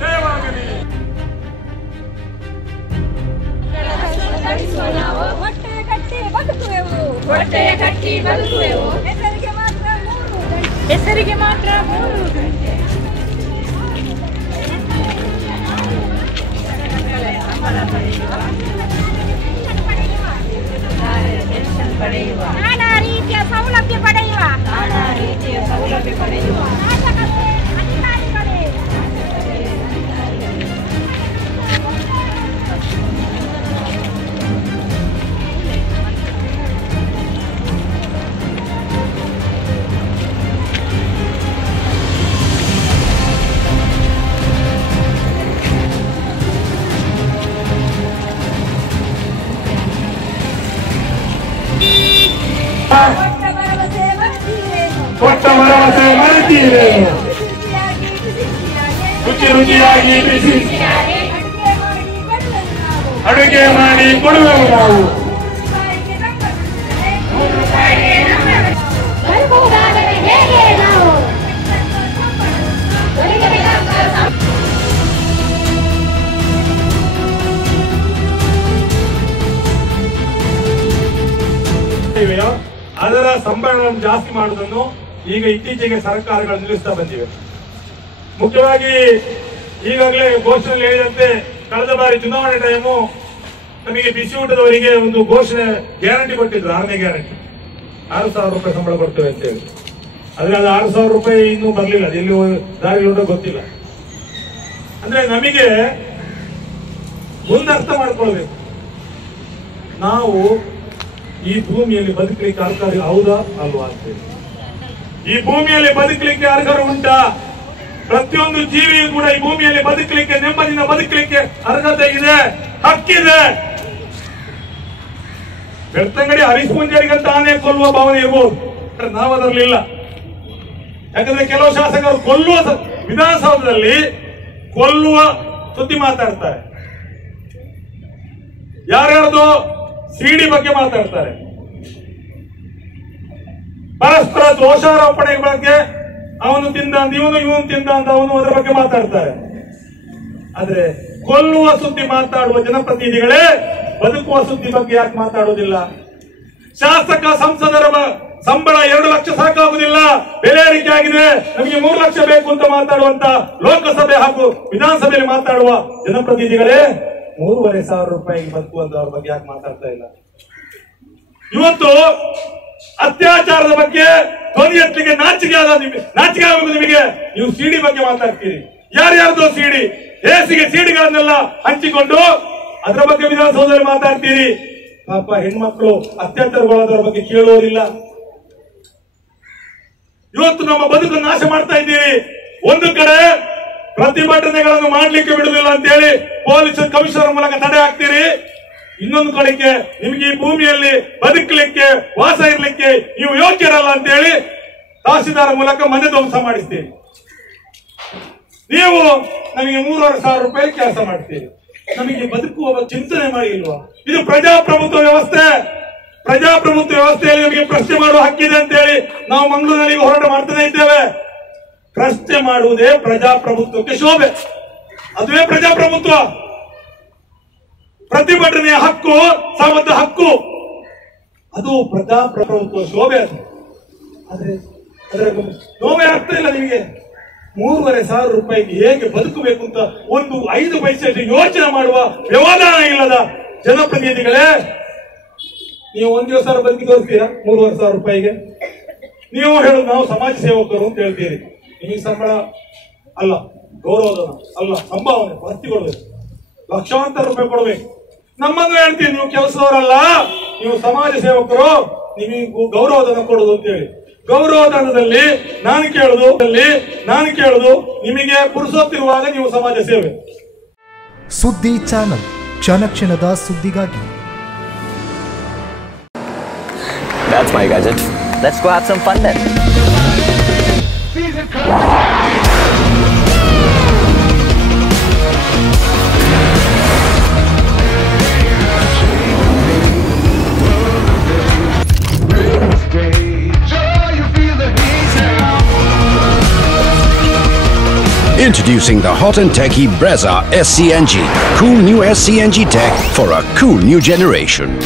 ಜಯವಾಗಲಿ. ಹೊಟ್ಟೆಯ ಕಟ್ಟಿ ಬದುಕುವೆವು. ಹೆಸರಿಗೆ ಮಾತ್ರ 3 ಗಂಟೆ. ನಾನಾ ರೀತಿಯ ಸೌಲಭ್ಯ ಪಡೆಯುವ ಅಧಿಕಾರಿಗಳೇ ಕೊಟ್ಟ ಭರವಸೆ ಮರೆತೀರೇನು? ರುಚಿ ರುಚಿಯಾಗಿ ಬಿಸಿ ಅಡುಗೆ ಮಾಡಿ ಕೊಡುವೆವು ನಾವು. ಅದರ ಸಂಬಳವನ್ನು ಜಾಸ್ತಿ ಮಾಡುವುದನ್ನು ಈಗ ಇತ್ತೀಚೆಗೆ ಸರ್ಕಾರಗಳು ನಿಲ್ಲಿಸ್ತಾ ಬಂದಿವೆ. ಮುಖ್ಯವಾಗಿ ಈಗಾಗಲೇ ಘೋಷಣೆ ಹೇಳಿದಂತೆ ಕಳೆದ ಬಾರಿ ಚುನಾವಣೆ ಟೈಮು ನಮಗೆ ಬಿಸಿ ಊಟದವರಿಗೆ ಒಂದು ಘೋಷಣೆ ಗ್ಯಾರಂಟಿ ಕೊಟ್ಟಿದ್ರು, 6ನೇ ಗ್ಯಾರಂಟಿ 6,000 ರೂಪಾಯಿ ಸಂಬಳ ಕೊಡ್ತೇವೆ ಅಂತ ಹೇಳಿ. ಆದ್ರೆ ಅದು 6,000 ರೂಪಾಯಿ ಇನ್ನೂ ಬರ್ಲಿಲ್ಲ, ಅದು ಎಲ್ಲಿ ದಾರಿಗಳು ಗೊತ್ತಿಲ್ಲ. ಅಂದ್ರೆ ನಮಗೆ ಒಂದು ಅರ್ಥ ಮಾಡ್ಕೊಳ್ಬೇಕು, ನಾವು ಈ ಭೂಮಿಯಲ್ಲಿ ಬದುಕಲಿಕ್ಕೆ ಅರ್ಹರು ಹೌದಾ ಅಲ್ವಾ ಅಂತೇಳಿ. ಈ ಭೂಮಿಯಲ್ಲಿ ಬದುಕಲಿಕ್ಕೆ ಅರ್ಹರು ಉಂಟಾ? ಪ್ರತಿಯೊಂದು ಜೀವಿಯು ಕೂಡ ಈ ಭೂಮಿಯಲ್ಲಿ ಬದುಕಲಿಕ್ಕೆ, ನೆಮ್ಮದಿಯಿಂದ ಬದುಕಲಿಕ್ಕೆ ಅರ್ಹತೆ ಇದೆ, ಹಕ್ಕಿದೆ. ಬೆಳ್ತಂಗಡಿ ಹರಿಸ್ಪುಂಜರಿಗಂತ ಆನೆ ಕೊಲ್ಲುವ ಭಾವನೆ ಇರ್ಬೋದು, ನಾವು ಅದರಲ್ಲಿಲ್ಲ. ಯಾಕಂದ್ರೆ ಕೆಲವು ಶಾಸಕರು ಕೊಲ್ಲುವ ವಿಧಾನಸೌಧದಲ್ಲಿ ಕೊಲ್ಲುವ ಸುದ್ದಿ ಮಾತಾಡ್ತಾರೆ, ಯಾರ್ಯಾರ್ದು ಸಿಡಿ ಬಗ್ಗೆ ಮಾತಾಡ್ತಾರೆ, ಪರಸ್ಪರ ದೋಷಾರೋಪಣೆ ಬಗ್ಗೆ ಅವನು ತಿಂದ ಅಂತ ಇವನು ತಿಂದ ಅಂತ ಅವನು ಅದರ ಬಗ್ಗೆ ಮಾತಾಡ್ತಾರೆ. ಆದ್ರೆ ಕೊಲ್ಲುವ ಸುದ್ದಿ ಮಾತಾಡುವ ಜನಪ್ರತಿನಿಧಿಗಳೇ ಬದುಕುವ ಸುದ್ದಿ ಬಗ್ಗೆ ಯಾಕೆ ಮಾತಾಡುವುದಿಲ್ಲ? ಶಾಸಕ ಸಂಸದರ ಸಂಬಳ 2 ಲಕ್ಷ ಸಾಕಾಗುವುದಿಲ್ಲ, ಬೆಲೆ ಏರಿಕೆ ಆಗಿದೆ, ನಮಗೆ 3 ಲಕ್ಷ ಬೇಕು ಅಂತ ಮಾತಾಡುವಂತ ಲೋಕಸಭೆ ಹಾಗೂ ವಿಧಾನಸಭೆಯಲ್ಲಿ ಮಾತಾಡುವ ಜನಪ್ರತಿನಿಧಿಗಳೇ 3,500 ರೂಪಾಯಿಗೆ ಬದುಕುವಂತವ್ರ ಬಗ್ಗೆ ಯಾಕೆ ಮಾತಾಡ್ತಾ ಇಲ್ಲ? ಇವತ್ತು ಅತ್ಯಾಚಾರದ ಬಗ್ಗೆ ಧ್ವನಿ ಎತ್ತಲಿಕ್ಕೆ ನಾಚಿಕೆ ಆಗುವುದು ನಿಮಗೆ. ನೀವು ಸಿಡಿ ಬಗ್ಗೆ ಮಾತಾಡ್ತೀರಿ, ಯಾರ್ಯಾರ್ದೋ ಸಿಡಿ, ಹೇಸಿಗೆ ಸಿಡಿಗಳನ್ನೆಲ್ಲ ಹಂಚಿಕೊಂಡು ಅದರ ಬಗ್ಗೆ ವಿಧಾನಸೌಧದಲ್ಲಿ ಮಾತಾಡ್ತೀರಿ. ಪಾಪ ಹೆಣ್ಮಕ್ಳು ಅತ್ಯಾಚಾರಗೊಳ್ಳೋದ್ರ ಬಗ್ಗೆ ಕೇಳುವುದಿಲ್ಲ. ಇವತ್ತು ನಮ್ಮ ಬದುಕು ನಾಶ ಮಾಡ್ತಾ ಇದ್ದೀರಿ. ಒಂದು ಕಡೆ ಪ್ರತಿಭಟನೆಗಳನ್ನು ಮಾಡ್ಲಿಕ್ಕೆ ಬಿಡುವುದಿಲ್ಲ ಅಂತೇಳಿ ಪೊಲೀಸ್ ಕಮಿಷನರ್ ಮೂಲಕ ತಡೆ ಹಾಕ್ತೀರಿ, ಇನ್ನೊಂದು ಕಡೆಗೆ ನಿಮಗೆ ಈ ಭೂಮಿಯಲ್ಲಿ ಬದುಕಲಿಕ್ಕೆ, ವಾಸ ಇರಲಿಕ್ಕೆ ನೀವು ಯೋಗ್ಯರಲ್ಲ ಅಂತೇಳಿ ತಹಸೀಲ್ದಾರ್ ಮೂಲಕ ಮನೆ ಧ್ವಂಸ ಮಾಡಿಸ್ತೀರಿ. ನೀವು ನಮಗೆ 3,500 ರೂಪಾಯಿ ಕೆಲಸ ಮಾಡ್ತೀರಿ, ನಮಗೆ ಬದುಕುವ ಚಿಂತನೆ ಮಾಡಿ ಇಲ್ವಾ? ಇದು ಪ್ರಜಾಪ್ರಭುತ್ವ ವ್ಯವಸ್ಥೆ. ಪ್ರಜಾಪ್ರಭುತ್ವ ವ್ಯವಸ್ಥೆಯಲ್ಲಿ ನಮಗೆ ಪ್ರಶ್ನೆ ಮಾಡುವ ಹಕ್ಕಿದೆ ಅಂತೇಳಿ ನಾವು ಮಂಗಳೂರಿನಲ್ಲಿ ಹೋರಾಟ ಮಾಡ್ತಾನೆ ಇದ್ದೇವೆ. ಪ್ರಶ್ನೆ ಮಾಡುವುದೇ ಪ್ರಜಾಪ್ರಭುತ್ವಕ್ಕೆ ಶೋಭೆ, ಅದುವೇ ಪ್ರಜಾಪ್ರಭುತ್ವ. ಪ್ರತಿಭಟನೆಯ ಹಕ್ಕು, ಸಮದ ಹಕ್ಕು, ಅದು ಪ್ರಜಾಪ್ರಭುತ್ವ ಶೋಭೆ. ಅದು ಆದ್ರೆ ಅದರ ನೋವೇ ಆಗ್ತಾ ಇಲ್ಲ ನಿಮಗೆ. 3,500 ರೂಪಾಯಿಗೆ ಹೇಗೆ ಬದುಕಬೇಕು ಅಂತ ಒಂದು 5 ಪೈಸೆ ಯೋಚನೆ ಮಾಡುವ ವ್ಯವಧಾನ ಇಲ್ಲದ ಜನಪ್ರತಿನಿಧಿಗಳೇ, ನೀವು 1 ದಿವಸ ಬದುಕಿ ತೋರಿಸ್ತೀರಾ 3,500 ರೂಪಾಯಿಗೆ? ನೀವು ಹೇಳುದು ನಾವು ಸಮಾಜ ಸೇವಕರು ಅಂತ ಹೇಳ್ತೀರಿ. ನಿಮಗೆ ಸಂಬಳ ಅಲ್ಲ, ಗೌರವಧನ ಅಲ್ಲ, ಸಂಭಾವನೆ ಭರ್ತಿ ಕೊಡಬೇಕು, ಲಕ್ಷಾಂತರ ರೂಪಾಯಿ ಕೊಡಬೇಕು. ನಮ್ಮನ್ನು ಹೇಳ್ತೀವಿ ನೀವು ಕೆಲಸದವರಲ್ಲ, ನೀವು ಸಮಾಜ ಸೇವಕರು, ನಿಮಗೆ ಗೌರವಧನ ಕೊಡುದು ಅಂತ ಹೇಳಿ. ಗೌರವಧನದಲ್ಲಿ ನಾನು ಕೇಳುದು ನಿಮಗೆ ಪುರುಸೊತ್ತಿರುವಾಗ ನೀವು ಸಮಾಜ ಸೇವೆ. ಸುದ್ದಿ ಚಾನಲ್, ಕ್ಷಣ ಕ್ಷಣದ ಸುದ್ದಿಗಾಗಿ. That's my gadget. Let's go have some fun then. Introducing the hot and techy Brezza SCNG. Cool new SCNG tech for a cool new generation.